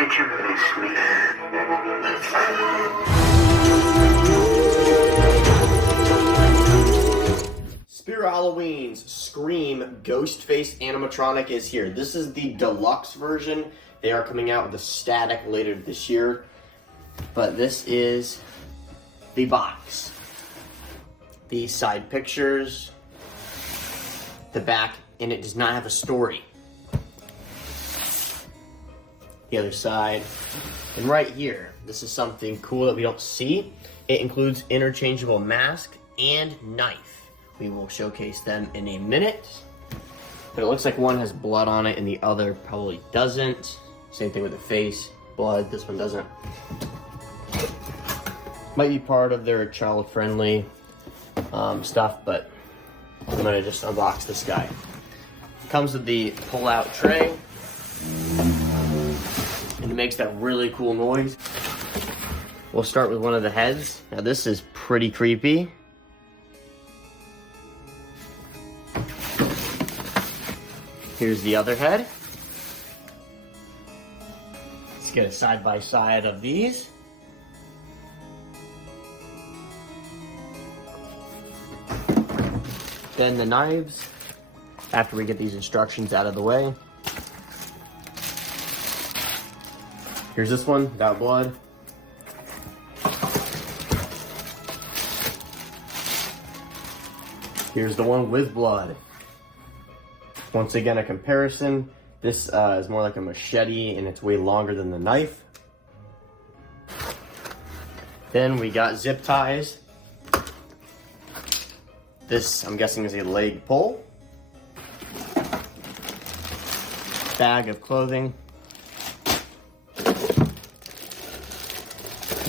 Did you miss me? Spirit Halloween's Scream Ghostface animatronic is here. This is the deluxe version. They are coming out with the static later this year. But this is the box. The side pictures, the back, and it does not have a story. The other side, and right here, this is something cool that we don't see. It includes interchangeable mask and knife. We will showcase them in a minute. But it looks like one has blood on it and the other probably doesn't. Same thing with the face, blood, this one doesn't. Might be part of their child-friendly stuff, but I'm gonna just unbox this guy. Comes with the pull-out tray, and it makes that really cool noise. We'll start with one of the heads. Now this is pretty creepy. Here's the other head. Let's get a side-by-side of these. Then the knives, after we get these instructions out of the way. Here's this one, without blood. Here's the one with blood. Once again, a comparison. This is more like a machete and it's way longer than the knife. Then we got zip ties. This, I'm guessing, is a leg pull. Bag of clothing.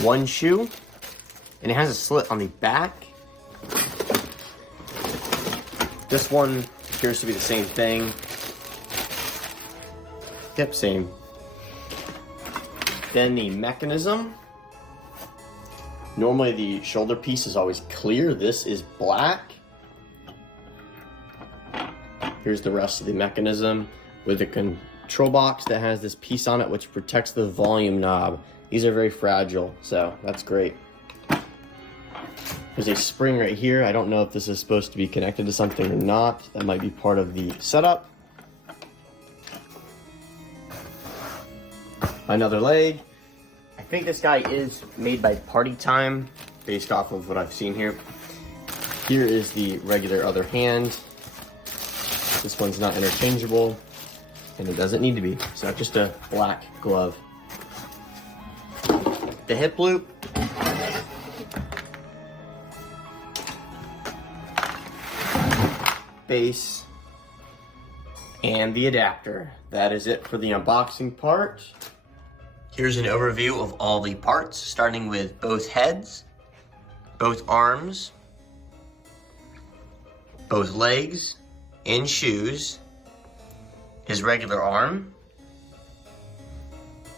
One shoe, and it has a slit on the back. This one appears to be the same thing. Yep, same. Then the mechanism. Normally the shoulder piece is always clear. This is black. Here's the rest of the mechanism with a control box that has this piece on it which protects the volume knob. These are very fragile, so that's great. There's a spring right here. I don't know if this is supposed to be connected to something or not. That might be part of the setup. Another leg. I think this guy is made by Party Time, based off of what I've seen here. Here is the regular other hand. This one's not interchangeable, and it doesn't need to be. So just a black glove. The hip loop. Base. And the adapter. That is it for the unboxing part. Here's an overview of all the parts, starting with both heads, both arms, both legs and shoes, his regular arm,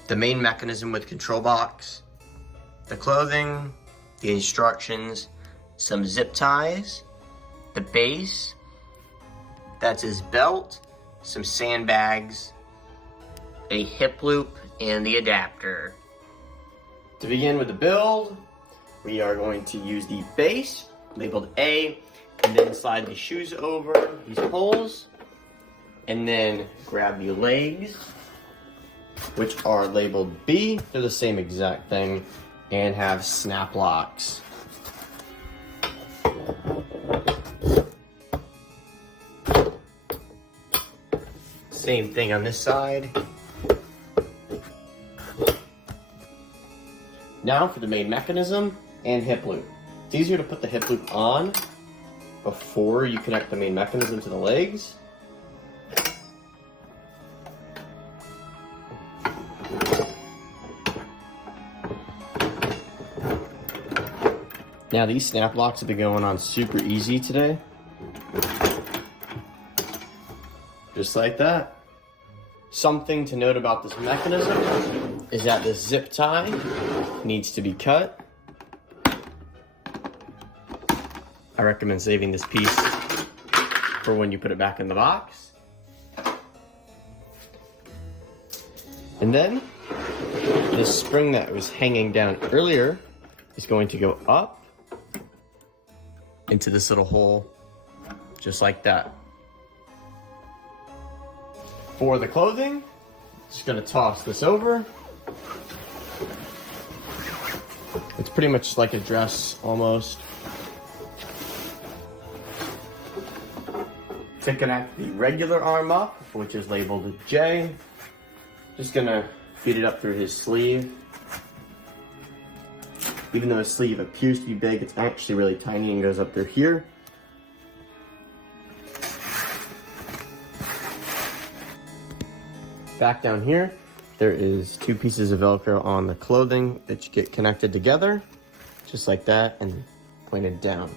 the main mechanism with control box, the clothing, the instructions, some zip ties, the base, that's his belt, some sandbags, a hip loop, and the adapter. To begin with the build, we are going to use the base, labeled A, and then slide the shoes over these holes, and then grab the legs, which are labeled B. They're the same exact thing, and have snap locks. Same thing on this side. Now for the main mechanism and hip loop. It's easier to put the hip loop on before you connect the main mechanism to the legs. Now these snap locks have been going on super easy today. Just like that. Something to note about this mechanism is that the zip tie needs to be cut. I recommend saving this piece for when you put it back in the box. And then This spring that was hanging down earlier is going to go up into this little hole, just like that. For the clothing, just gonna toss this over. It's pretty much like a dress, almost. To connect the regular arm up, which is labeled J, just gonna feed it up through his sleeve. Even though his sleeve appears to be big, it's actually really tiny and goes up through here. Back down here, there is 2 pieces of Velcro on the clothing that you get connected together, just like that, and pointed down.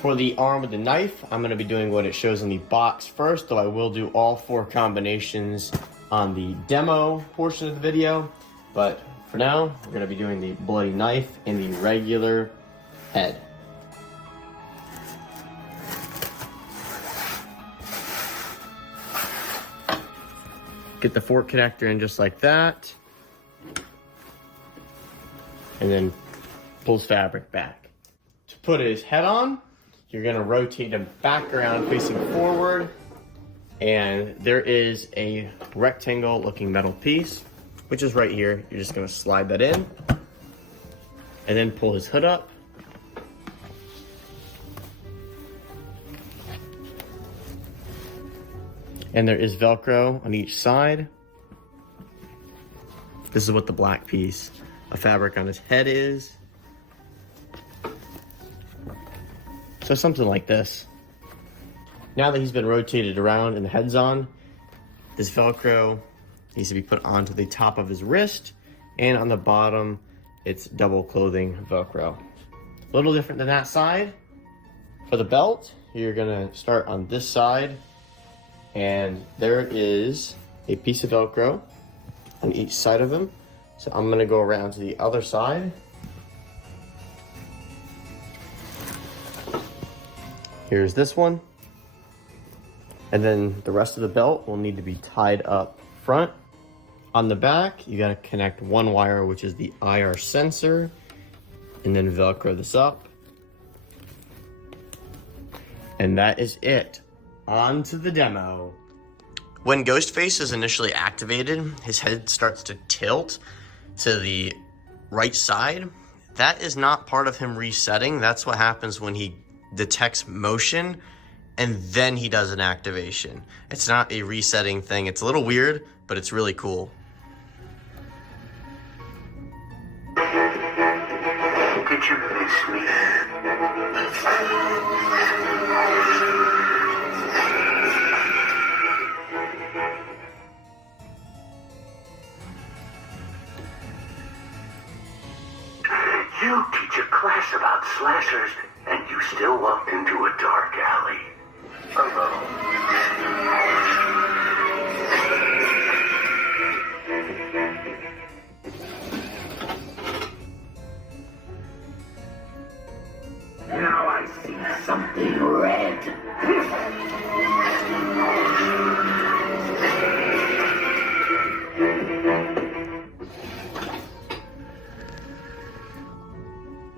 For the arm with the knife, I'm going to be doing what it shows in the box first, though I will do all 4 combinations on the demo portion of the video. But for now, we're going to be doing the bloody knife and the regular head. Get the fork connector in just like that. And then pulls fabric back. To put his head on, you're gonna rotate him back around facing forward. And there is a rectangle looking metal piece, which is right here. You're just gonna slide that in and then pull his hood up. And there is Velcro on each side. This is what the black piece of fabric on his head is. So something like this. Now that he's been rotated around and the head's on, this Velcro needs to be put onto the top of his wrist, and on the bottom, it's double clothing Velcro. A little different than that side. For the belt, you're gonna start on this side, and there is a piece of Velcro on each side of him. So I'm gonna go around to the other side. Here's this one. And then the rest of the belt will need to be tied up front. On the back, you gotta connect one wire, which is the IR sensor, and then Velcro this up. And that is it. On to the demo. When Ghostface is initially activated, his head starts to tilt to the right side. That is not part of him resetting. That's what happens when he detects motion and then he does an activation. It's not a resetting thing. It's a little weird, but it's really cool. Did you miss me? You teach a class about slashers, and you still walked into a dark alley. Alone. Now I see something red.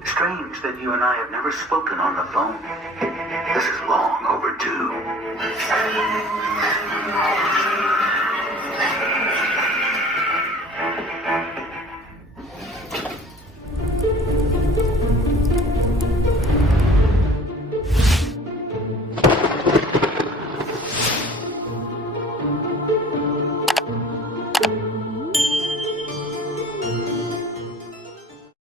Strange that you and I have never spoken on the phone. This is long overdue.